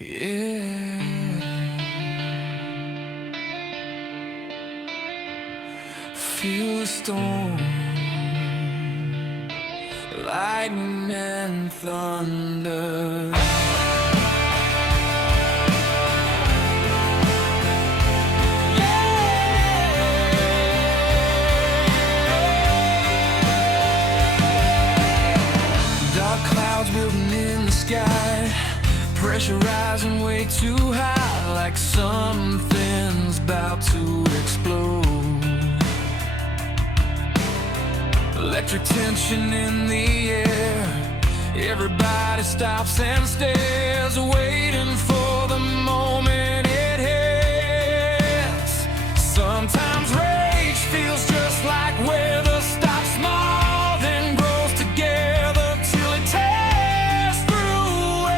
Yeah. Feel the storm, lightning and thunder. Dark clouds building in the sky, pressure rising way too high, like something's about to explode. Electric tension in the air, everybody stops and stares, waiting for the moment it hits. Sometimes rage feels just like weather, stops small, then grows together till it tears through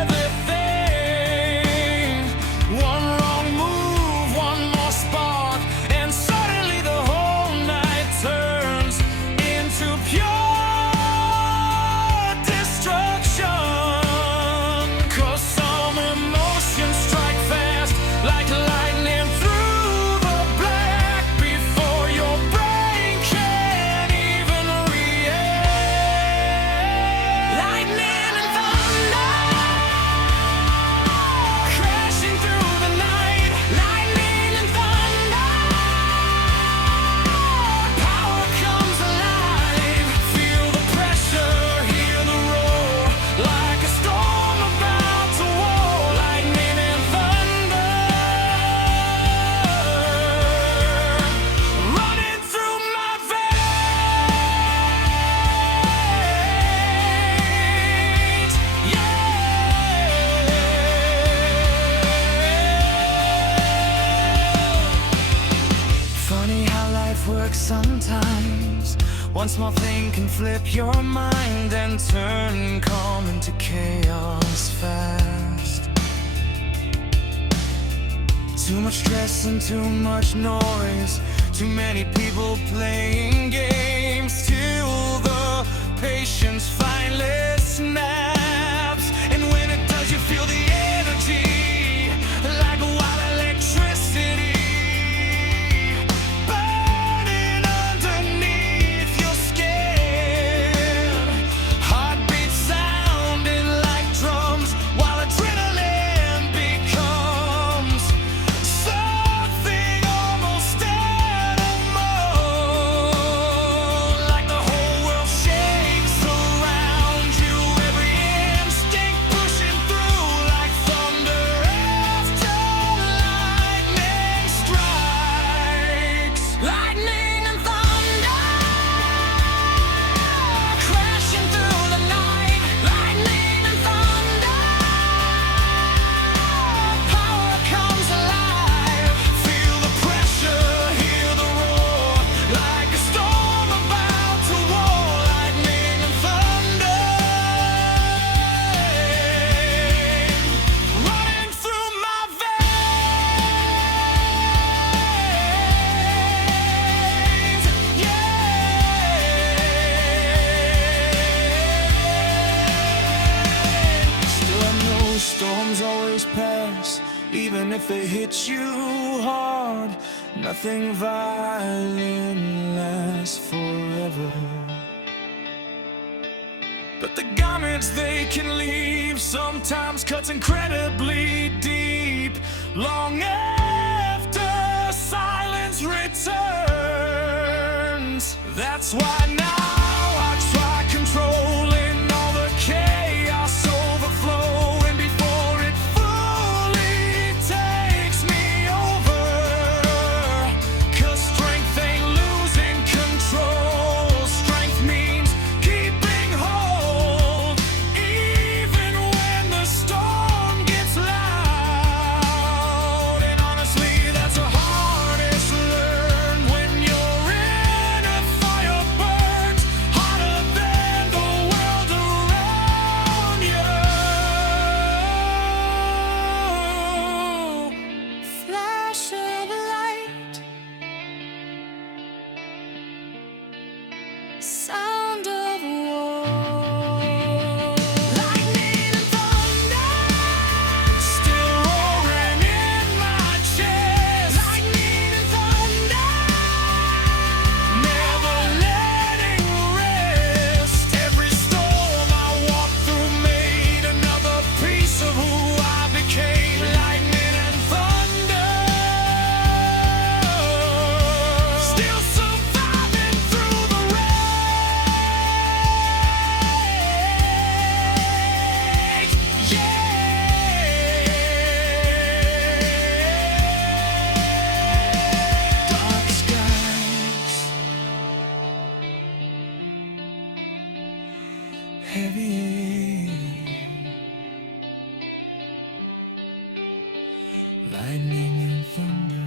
everything. One wrong move, one more spark, and suddenly the whole night turns into pure destruction. 'Cause some emotions strike fast like lightning through the black before your brain can even react. Lightning and thunder, crashing through the night. Lightning and thunder, power comes alive. Feel the pressure, hear the roar, like a storm about to war. Lightning and thunder, running through my veins. Funny how life works sometimes. One small thing can flip your mind and turn calm into chaos fast. Too much stress and too much noise, too many people playing games, till the patience finally snaps. And when it does, you feel the energy like wild electricity burning underneath your skin. Heartbeat sounding like drums, while adrenaline becomes something almost animal. Like the whole world shakes around you, every instinct pushing through like thunder after lightning strikes. Lightning and thunder, crashing through the night. Lightning and thunder, power comes alive. Feel the pressure, hear the roar, like a storm about to war. Lightning and thunder, running through my veins. Still I know storms always pass, even if they hit you hard. Nothing violent lasts forever, but the garments they can leave sometimes cuts incredibly deep, long after silence returns. That's why now I try controlling all the chaos overflowing before it fully takes me over. 'Cause strength ain't losing control, strength means keeping hold, even when the storm gets loud. And honestly, that's the hardest learned when you're in a fire burn. lightning and thunder.